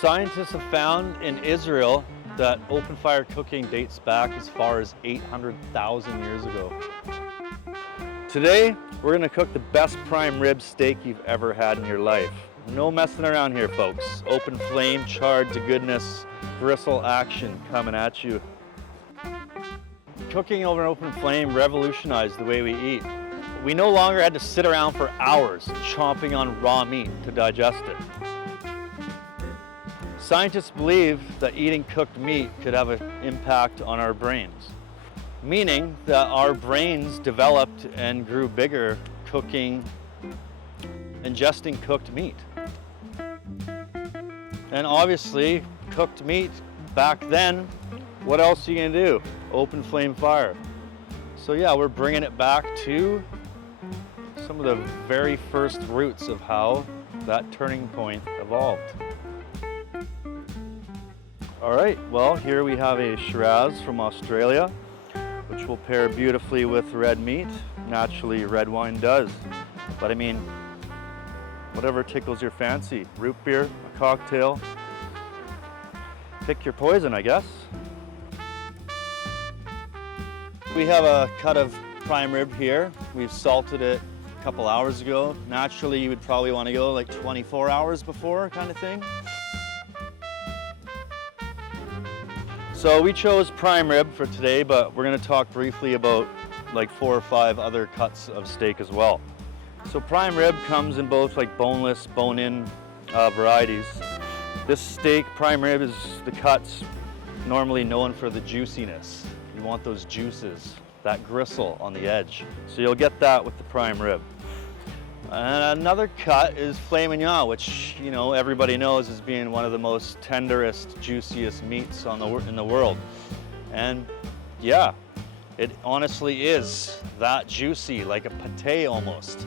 Scientists have found in Israel that open fire cooking dates back as far as 800,000 years ago. Today, we're gonna cook the best prime rib steak you've ever had in your life. No messing around here, folks. Open flame, charred to goodness, gristle action coming at you. Cooking over an open flame revolutionized the way we eat. We no longer had to sit around for hours chomping on raw meat to digest it. Scientists believe that eating cooked meat could have an impact on our brains, meaning that our brains developed and grew bigger ingesting cooked meat. And obviously, cooked meat back then, what else are you gonna do? Open flame fire. So yeah, we're bringing it back to some of the very first roots of how that turning point evolved. All right, well, here we have a Shiraz from Australia, which will pair beautifully with red meat. Naturally, red wine does. But I mean, whatever tickles your fancy. Root beer, a cocktail. Pick your poison, I guess. We have a cut of prime rib here. We've salted it a couple hours ago. Naturally, you would probably want to go like 24 hours before, kind of thing. So we chose prime rib for today, but we're gonna talk briefly about like 4 or 5 other cuts of steak as well. So prime rib comes in both like boneless, bone-in varieties. This steak, prime rib, is the cuts normally known for the juiciness. You want those juices, that gristle on the edge. So you'll get that with the prime rib. And another cut is filet mignon, which, you know, everybody knows as being one of the most tenderest, juiciest meats in the world. And yeah, it honestly is that juicy, like a pate almost,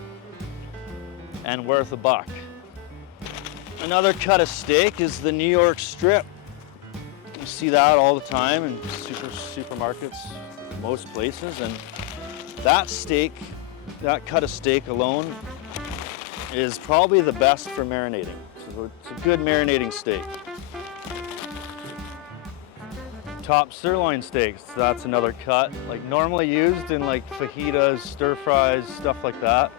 and worth a buck. Another cut of steak is the New York strip. You see that all the time in supermarkets, most places, and that steak, that cut of steak alone is probably the best for marinating. So it's a good marinating steak. Top sirloin steaks, that's another cut. Like normally used in like fajitas, stir fries, stuff like that.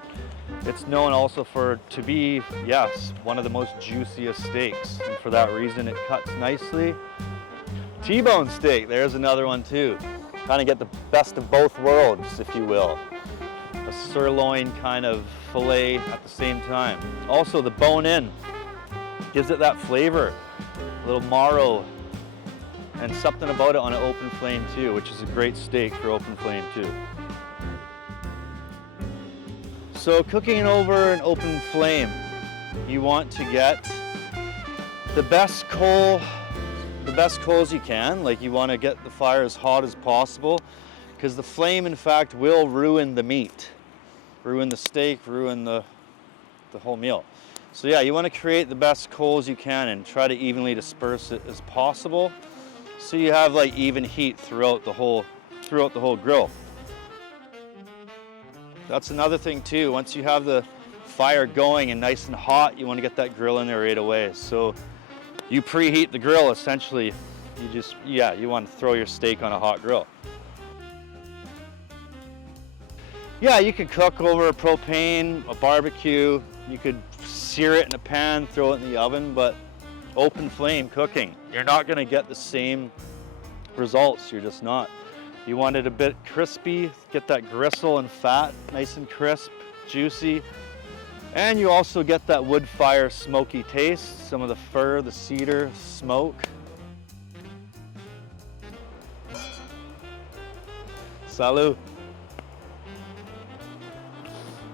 It's known also to be, yes, one of the most juiciest steaks. And for that reason, it cuts nicely. T-bone steak, there's another one too. Kind of get the best of both worlds, if you will. A sirloin kind of fillet at the same time. Also the bone-in gives it that flavor, a little marrow, and something about it on an open flame too, which is a great steak for open flame too. So cooking over an open flame, you want to get the best coals you can. Like you want to get the fire as hot as possible, because the flame in fact will ruin the meat, ruin the steak, ruin the whole meal. So yeah, you want to create the best coals you can and try to evenly disperse it as possible, so you have like even heat throughout the whole grill. That's another thing too. Once you have the fire going and nice and hot, you want to get that grill in there right away. So you preheat the grill essentially. You want to throw your steak on a hot grill. Yeah, you could cook over a propane, a barbecue. You could sear it in a pan, throw it in the oven, but open flame cooking, you're not going to get the same results. You're just not. You want it a bit crispy, get that gristle and fat, nice and crisp, juicy. And you also get that wood fire smoky taste, some of the fir, the cedar, smoke. Salut.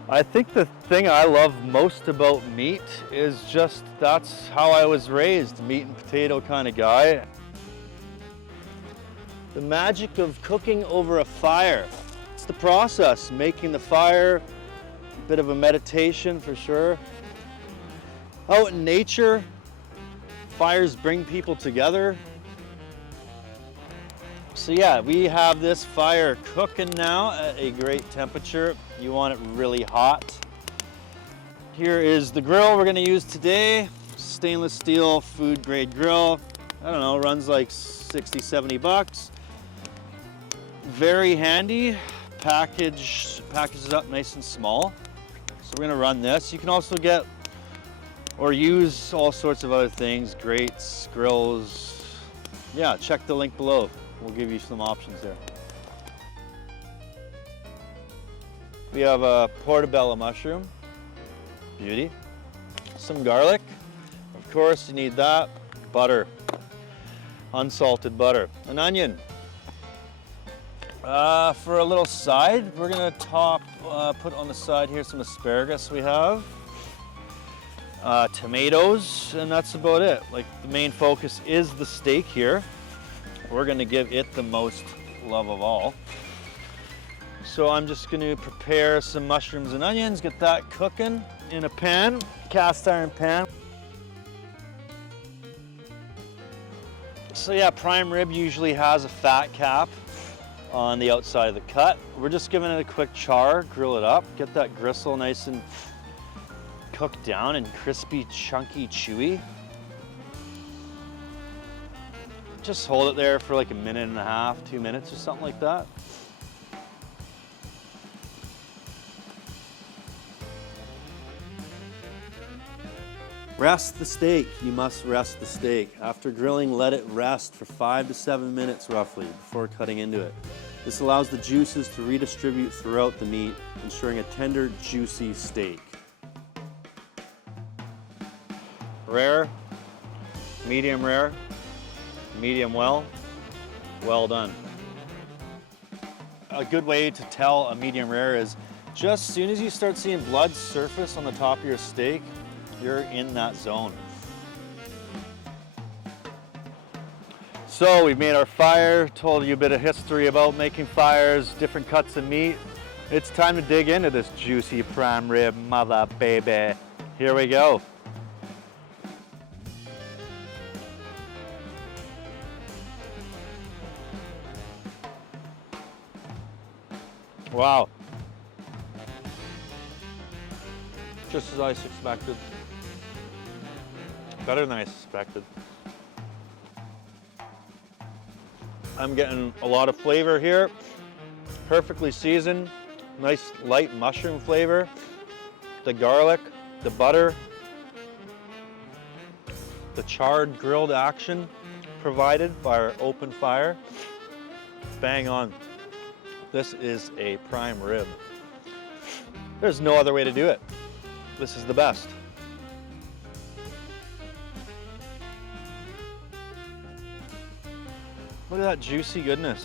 I think the thing I love most about meat is just that's how I was raised, meat and potato kind of guy. The magic of cooking over a fire. It's the process, making the fire, a bit of a meditation for sure. Out in nature, fires bring people together. So yeah, we have this fire cooking now at a great temperature. You want it really hot. Here is the grill we're gonna use today. Stainless steel food grade grill. I don't know, runs like 60, 70 bucks. Very handy. Packages up nice and small. So we're gonna run this. You can also get or use all sorts of other things, grates, grills. Yeah, check the link below. We'll give you some options there. We have a portobello mushroom, beauty. Some garlic, of course you need that. Butter, unsalted butter. An onion. For a little side, we're gonna put on the side here some asparagus we have. Tomatoes, and that's about it. Like the main focus is the steak here. We're gonna give it the most love of all. So I'm just gonna prepare some mushrooms and onions, get that cooking in a pan, cast iron pan. So yeah, prime rib usually has a fat cap on the outside of the cut. We're just giving it a quick char, grill it up, get that gristle nice and cooked down and crispy, chunky, chewy. Just hold it there for like a minute and a half, 2 minutes or something like that. Rest the steak. You must rest the steak. After grilling, let it rest for 5 to 7 minutes roughly before cutting into it. This allows the juices to redistribute throughout the meat, ensuring a tender, juicy steak. Rare, medium rare, medium well, well done. A good way to tell a medium rare is just as soon as you start seeing blood surface on the top of your steak, you're in that zone. So we've made our fire, told you a bit of history about making fires, different cuts of meat. It's time to dig into this juicy prime rib mother baby. Here we go. Wow. Just as I expected. Better than I suspected. I'm getting a lot of flavor here. Perfectly seasoned, nice light mushroom flavor. The garlic, the butter, the charred grilled action provided by our open fire. Bang on. This is a prime rib. There's no other way to do it. This is the best. Look at that juicy goodness.